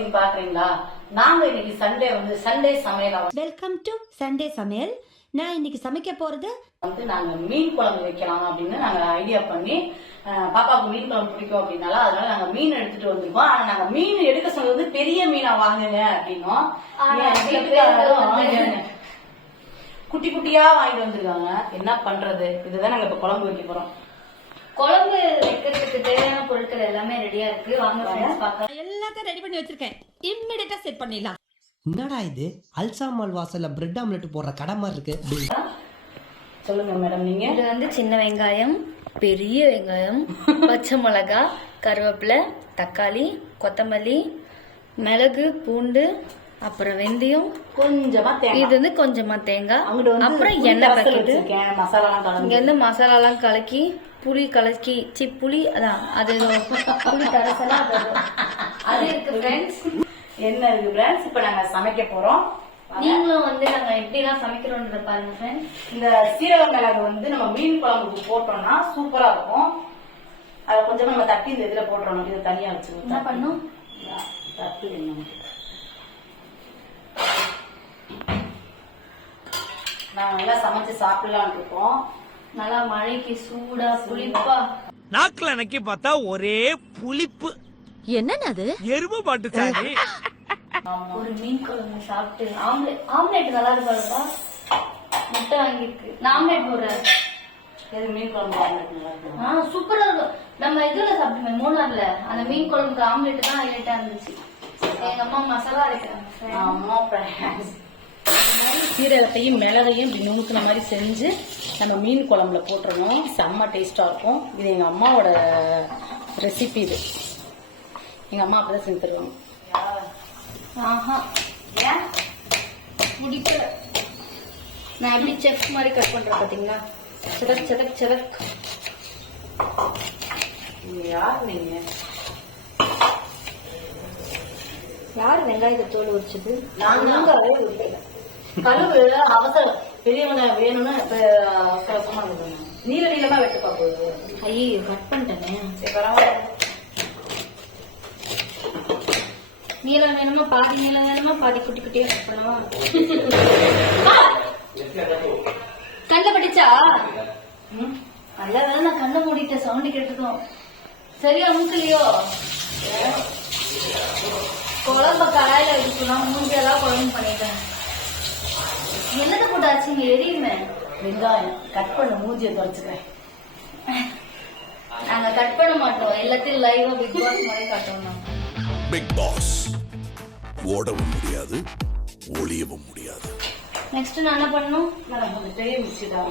அப்படின்னு பாக்குறீங்களா? நாங்க இன்னைக்கு சண்டே வந்து சண்டே சமையல வெல்கம் டு சண்டே சமையல் நான் இன்னைக்கு சமைக்க போறது வந்து நாங்க மீன் குழம்பு வைக்கலாம் அப்படின்னு நாங்க ஐடியா பண்ணி பாப்பாவுக்கு மீன் குழம்பு பிடிக்கும் அப்படின்னால அதனால நாங்க மீன் எடுத்துட்டு வந்திருக்கோம். ஆனா நாங்க மீன் எடுக்க சொன்னது வந்து பெரிய மீனா வாங்குங்க அப்படின்னோம். குட்டி குட்டியா வாங்கிட்டு வந்திருக்காங்க. என்ன பண்றது? இதுதான் நாங்க இப்ப குழம்பு வைக்க போறோம். குழம்பு வைக்கிறதுக்கு தேவையான பொருட்கள் எல்லாமே ரெடியா இருக்கு. வாங்க ஃப்ரெண்ட்ஸ் பார்க்கலாம். எல்லாத்தையும் ரெடி பண்ணி வச்சிருக்கேன். இம்மிடியட்டா செட் பண்ணிடலாம். என்னடா இது? அல்சாமல் வாசல்ல பிரெட் ஆம்லெட் போடுற கடை மாதிரி இருக்கு. சொல்லுங்க மேடம் நீங்க? இது வந்து சின்ன வெங்காயம் பெரிய வெங்காயம் பச்சை மிளகா கருவேப்பிலை தக்காளி கொத்தமல்லி மிளகு பூண்டு அப்புறம் வெந்தயம். கொஞ்சமா இது வந்து கொஞ்சமா தேங்காய். அப்புறம் எண்ணெய் மசாலா இங்க வந்து மசாலாலாம் கலக்கி புளி கலக்கி சி புளி அதான் அது புளி கரைசலா அது இருக்கு ஃப்ரெண்ட்ஸ் என்ன இருக்கு பிரான்ஸ் இப்ப நாங்க சமைக்க போறோம். நீங்களும் வந்து நாங்க எப்படிலாம் சமைக்கிறோன்றத பாருங்க ஃப்ரெண்ட்ஸ் இந்த சீரக மிளகு வந்து நம்ம மீன் குழம்புக்கு போட்டோம்னா சூப்பரா இருக்கும். அதை கொஞ்சமா நம்ம தட்டி இந்த இதுல போட்டுறணும். இதை தனியா வச்சு என்ன பண்ணும்? தட்டு வேணும். நாங்க நல்லா சமைச்சு சாப்பிடலாம்னு இருக்கோம். நல்லா மழைக்கு சூடா புளிப்பா. நாக்குல நக்கி பார்த்தா ஒரே புளிப்பு. என்னன்னு எருமை மாட்டு சாணி ஒரு மீன் குழம்பு சாப்பிட்டு ஆம்லெட் ஆம்லெட் நல்லா இருப்பாருப்பா முட்டை வாங்கியிருக்கு. நான் ஆம்லெட் போடுறேன். எது மீன் குழம்பு வாங்கினது நல்லா இருக்கும் ஆ சூப்பரா இருக்கும். நம்ம இதுல சாப்பிட்டோமே மூணார்ல அந்த மீன் குழம்புக்கு ஆம்லெட் தான் ஹைலைட்டா இருந்துச்சு. எங்க அம்மா மசாலா அரைக்கிறாங்க. friends. இது மாதிரி சீரகத்தையும் மிளகையும் இப்படி நுணுக்குன மாதிரி செஞ்சு நம்ம மீன் குழம்புல போட்டுறணும். செம்ம டேஸ்டா இருக்கும். இது எங்க அம்மாவோட ரெசிபி இது. எங்க அம்மா அப்பதான் செஞ்சு தருவாங்க. ஆஹா. ஏன்? முடிக்கல நான் எப்படி செஃப் மாதிரி கட் பண்றேன் பாத்தீங்களா? செதக் செதக் செதக். யார் நீங்க? யார் வெங்காயத்தை தோல் உரிச்சது? நாங்க கழுவு அவசரம் பெரியவங்க வேணும்னு அவசர அவசரமா இருக்கணும். நீல நீளமா வெட்டு பாப்போது ஐயோ கட் பண்ணிட்டேனே. சரி பரவாயில்ல. நீளம் வேணுமா பாதி நீளம் வேணுமா பாதி குட்டி குட்டியா கட் பண்ணவா? கண்ணில் பட்டுச்சா ம்? நல்ல வேலை நான் கண்ணை மூடிட்டேன் சவுண்டு கேட்டுக்கும் சரியா மூக்கலையோ? குழம்ப கடாயில வைக்கலாம் மூஞ்சியெல்லாம் குழம்பு பண்ணிட்டேன். என்னது போட்டாச்சு இங்க எரியுமே. வெங்காயம். கட் பண்ண மூஞ்சியை துடைச்சுக்கிறேன். நாங்க கட் பண்ண மாட்டோம். எல்லாத்தையும் லைவா பிக் பாஸ் மாதிரி காட்டுவோம் பிக் பாஸ் ஓடவும் முடியாது ஒளியவும் முடியாது. நெக்ஸ்ட் நான் என்ன பண்ணணும்? மேடம் கொஞ்சம் பெரிய மிக்சி தான்.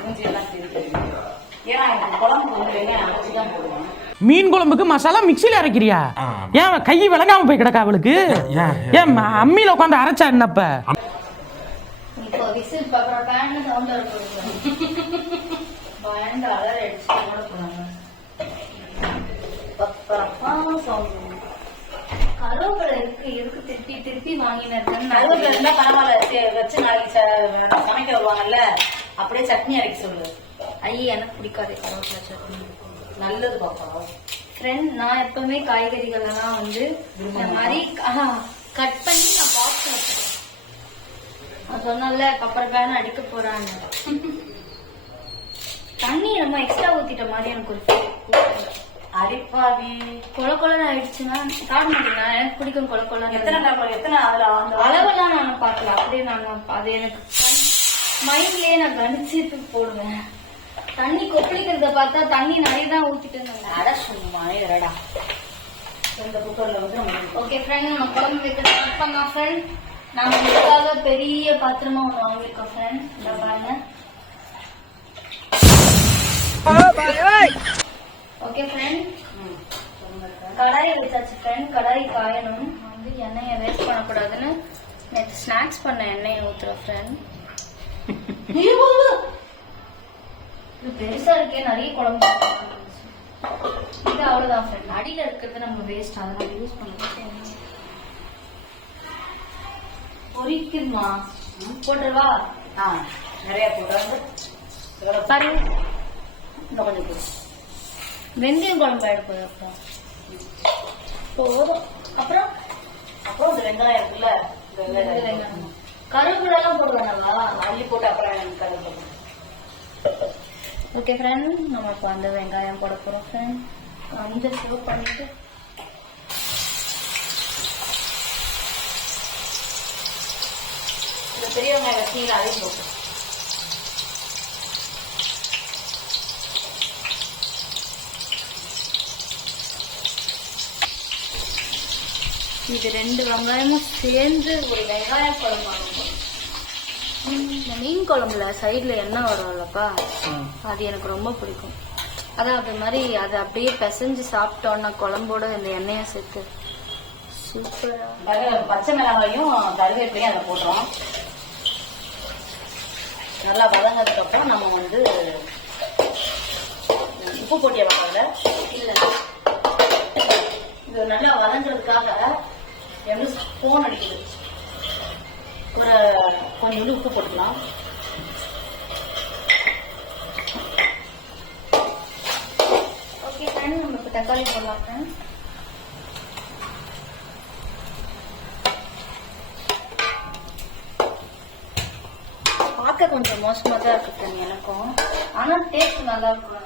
மூஞ்சி எல்லாம் ஏன்னா எனக்கு குழம்பு வந்து வெங்காயம் அரைச்சி தான் போடுவேன் மீன் குழம்புக்கு மசாலா மிக்சியில அரைக்கிறியா? ஏன் கை விளங்காம போய் கிடக்கா அவளுக்கு? ஏன் அம்மியில உட்காந்து அரைச்சா என்னப்ப? கருவேப்பிலை இருக்கு திருப்பி திருப்பி கருவேப்பிலை இருந்தா பரவாயில்ல வச்சு நாளைக்கு சமைக்க வருவாங்கல்ல அப்படியே சட்னி அரைக்க சொல்லு. ஐயே எனக்கு பிடிக்காது கருவேப்பிலை சட்னி. நல்லது பாப்பா. ஃப்ரெண்ட் நான் எப்பவுமே காய்கறிகள் எல்லாம் வந்து இந்த மாதிரி கட் பண்ணி நான் பாக்ஸ் வைப்பேன் நான் சொன்னல கப்பர் பேன் அடிக்க போறான்னு. தண்ணி நம்ம எக்ஸ்ட்ரா ஊத்திட்ட மாதிரி எனக்கு ஒரு. அரிப்பாவி. கொல கொலன்னு ஆயிடுச்சுன்னா சாப்பிட மாட்டேங்க எனக்கு பிடிக்கும் கொல கொலன்னு. எத்தனை எத்தனை அதுல அந்த அளவெல்லாம் நான் பார்க்கல. அப்படியே நான் அது எனக்கு மைண்ட்லயே நான் கணிச்சு போடுவேன். தண்ணி கொப்பளிக்கிறத பார்த்தா தண்ணி நிறைய தான் ஊத்திட்டு இருந்தாங்க அட சும்மா இரடா. இந்த குக்கர்ல வந்து நம்ம ஓகே ஃப்ரெண்ட் நம்ம குழம்பு வைக்கிறது பண்ணலாம் ஃப்ரெண்ட் நாங்க உங்களுக்காக பெரிய பாத்திரமா ஒன்று வாங்கியிருக்கோம் ஃப்ரெண்ட் இந்த பாருங்க. ஓகே ஃப்ரெண்ட் கடாயை வச்சாச்சு ஃப்ரெண்ட் கடாய் காயணும். வந்து எண்ணெயை வேஸ்ட் பண்ணக்கூடாதுன்னு. நேற்று ஸ்நாக்ஸ் பண்ண எண்ணெயை ஊத்துறோம் ஃப்ரெண்ட் இது பெருசா இருக்கே நிறைய குழம்பு இது அவ்வளவுதான் ஃப்ரெண்ட் அடியில இருக்கிறது நம்ம வேஸ்ட் அதனால யூஸ் பண்ணலாம் பொரிக்குமா போட்டுருவா. ஆ நிறைய போடுறாங்க. பாருங்க இன்னும் கொஞ்சம் வெந்தயம் குழம்பு எடுப்போம் அப்புறம். போதும். அப்புறம்? அப்புறம் இந்த வெங்காயம் இருக்குல்ல இந்த வெங்காயம். கருவேப்பிலை எல்லாம் போடுவாங்களா அள்ளி போட்டு அப்புறம் கருவேப்பிலை ஓகே ஃப்ரெண்ட் நம்ம இப்போ அந்த வெங்காயம் போட போறோம் ஃப்ரெண்ட் கொஞ்சம் சிவப்பு பண்ணிட்டு இந்த பெரிய வெங்காயம் வச்சீங்களா அதையும் போட்டு இது ரெண்டு வெங்காயமும் சேர்ந்து ஒரு வெங்காயம் குழம்பு ஆகும். இந்த மீன் குழம்புல சைடுல எண்ணெய் வரும்லப்பா அது எனக்கு ரொம்ப பிடிக்கும். அதான் அது மாதிரி அதை அப்படியே பிசைஞ்சு சாப்பிட்டோன்னா குழம்போட இந்த எண்ணெயை சேர்த்து. சூப்பரா பாருங்க, பச்சை மிளகாயும் கருவேப்பிலையும் அதில் போடுறோம் நல்லா வதங்கினதுக்கு அப்புறம் நம்ம வந்து உப்பு போட்டிய வாங்கல இல்ல. இது நல்லா வதங்குறதுக்காக எனக்கு ஃபோன் அடிக்குது. ஒரு கொஞ்சம் உப்பு போட்டுக்கலாம். ஓகே ஃப்ரெண்ட் நம்ம இப்போ தக்காளி போடலாம் ஃப்ரெண்ட் பார்க்க கொஞ்சம் மோசமா தான் இருக்கு எனக்கும். ஆனா டேஸ்ட் நல்லா இருக்கும்.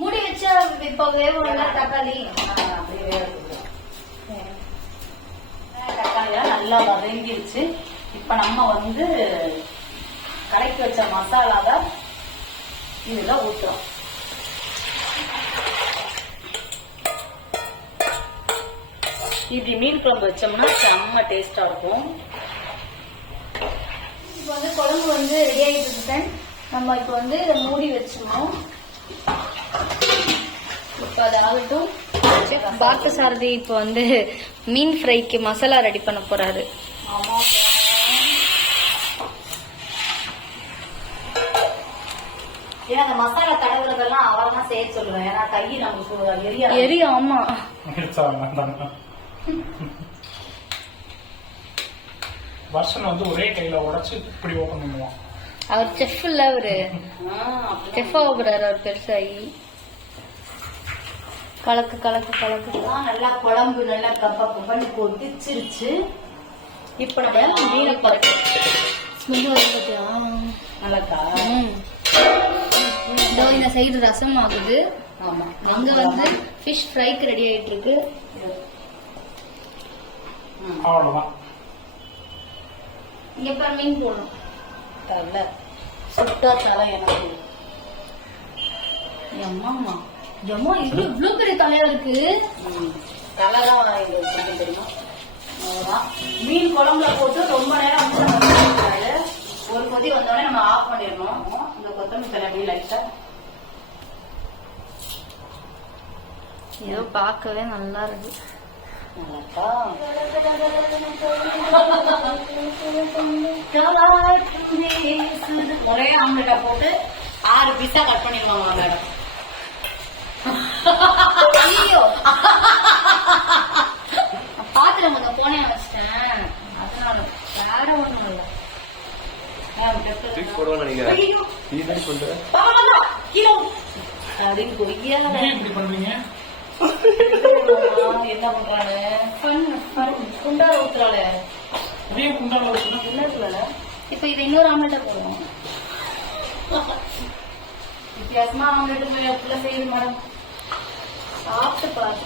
மூடி வச்சா இப்போ வேகும்ல தக்காளி? அப்படியே வேக நல்லா வதங்கிடுச்சு இப்ப நம்ம வந்து கலக்கி வச்ச மசாலாவை இதுல ஊத்துறோம். இப்படி மீன் குழம்பு வச்சோம்னா செம்ம டேஸ்டா இருக்கும். இப்போ வந்து குழம்பு வந்து ரெடி ஆயிட்டு இருக்கேன் நம்ம இப்போ வந்து இதை மூடி வச்சிருவோம். இப்போ அது பாக்க சாரதி இப்போ வந்து மீன் ஃப்ரைக்கு மசாலா ரெடி பண்ண போறாரு. மசாலா தடவுறதெல்லாம் அவரை தான் செய்ய சொல்லுவேன் ஏன்னா கை நமக்கு எரியா எரி ஆமா. வருஷன் வந்து ஒரே கையில உடைச்சு இப்படி ஓபன் பண்ணுவான். அவர் செஃப் இல்ல அவரு. செஃப் ஆக போறாரு அவர் பெருசாகி கலக்கு கலக்கு கலக்கு. நல்லா குழம்பு நல்லா கப்பா பண்ணி கொதிச்சிருச்சு இப்ப நம்ம மீனை பறக்க ஸ்மெல் வருது பாத்தியா? நல்லாக்கா ம். இதோ இந்த சைடு ரசம் ஆகுது ஆமா. அங்க வந்து ஃபிஷ் ஃப்ரைக்கு ரெடி ஆயிட்டு இருக்கு அவ்வளவுதான். இங்க பாரு மீன் போடணும். தலை. சுட்டா தலை எனக்கு. எம்மாமா ஜம்மா இது இவ்வளவு பெரிய தலையா இருக்கு? தலை தான் இது வச்சிருக்கேன் தெரியுமா. மீன் குழம்புல போட்டு ரொம்ப நேரம் வந்து. ஒரு கொதி வந்தோடனே நம்ம ஆஃப் பண்ணிடணும். இந்த கொத்தமல்லி தலை அப்படியே லைட்டா ஏதோ பார்க்கவே நல்லா இருக்கு. ஒரே ஆம்லெட்டா போட்டு ஆறு பீஸா கட் பண்ணிருவாங்க மேடம் ஐயோ பாத்திரம் கொஞ்சம் போனே வச்சிட்டேன் அதனால வேற ஒண்ணும் இல்ல அப்படின்னு இப்படி பண்றீங்க என்ன பண்றாங்க? ஊத்துறாளே. குண்டால வச்சுன்னா என்ன இப்ப இது இன்னொரு ஆம்லெட்டா போடுவோம். வித்தியாசமா ஆம்லெட் செய்யுது மேடம். சாப்பிட்டு பாரு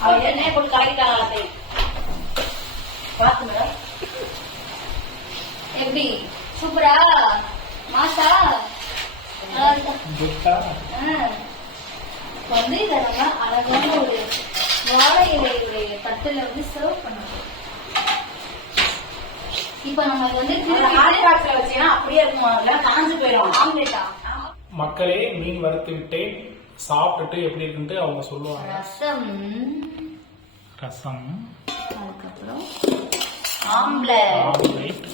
அவ எண்ணெய் போட்டு கலக்கிட்டாங்க அதை? பார்த்து மேடம். எப்படி? சூப்பரா? மாசா நல்லா இருக்கா? வந்து இதை நம்ம அழகான ஒரு வாழை இலையுடைய தட்டுல வந்து சர்வ் பண்ணணும். இப்ப நம்ம வந்து பாக்ஸ்ல வச்சீங்கன்னா அப்படியே இருக்குமா? இல்ல காஞ்சு போயிடும். ஆம்லெட்டா? மக்களே மீன் வறுத்து விட்டேன் சாப்பிட்டுட்டு எப்படி இருக்குன்ட்டு அவங்க சொல்லுவாங்க. ரசம். ரசம். அதுக்கப்புறம் ஆம்லெட். ஆம்லேட்.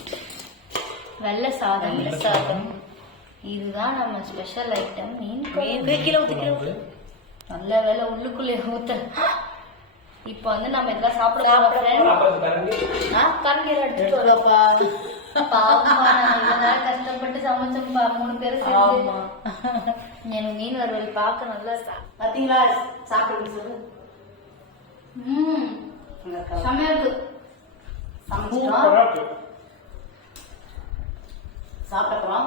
வெள்ளை சாதம். வெள்ளை சாதம். இதுதான் நம்ம ஸ்பெஷல் ஐட்டம் மீன் குழம்பு. மீன் கிலோ ஊத்திக்கிறோம் குழம்பு நல்ல வேலை உள்ளுக்குள்ளே ஊத்த. இப்ப வந்து நம்ம இதெல்லாம் சாப்பிட கரண்டி. ஆ, கரண்டி எல்லாம் எடுத்துட்டு வரப்பா. கஷ்டப்பட்டு சமைச்சோம்ப்பா மூணு பேரும் சேர்ந்து. எனக்கு மீன் வறுவல் பார்க்க நல்லா பாத்தீங்களா? சாப்பிட்டு சொல்லு. ம். செமையா இருக்கு. சமைச்சிட்டோம் இருக்கு சாப்பிட்டுறோம்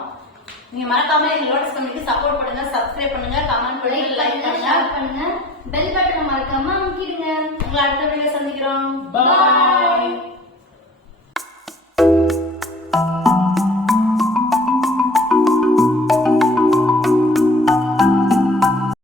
நீங்க மறக்காம எங்க லோட்டஸ் கம்பெனிக்கு சப்போர்ட் பண்ணுங்க சப்ஸ்கிரைப் பண்ணுங்க கமெண்ட் பண்ணுங்க லைக் பண்ணுங்க ஷேர் பண்ணுங்க. பெல் பட்டனை மறக்காம அமுக்கிடுங்க. உங்களை அடுத்த வீடியோ சந்திக்கிறோம். Bye.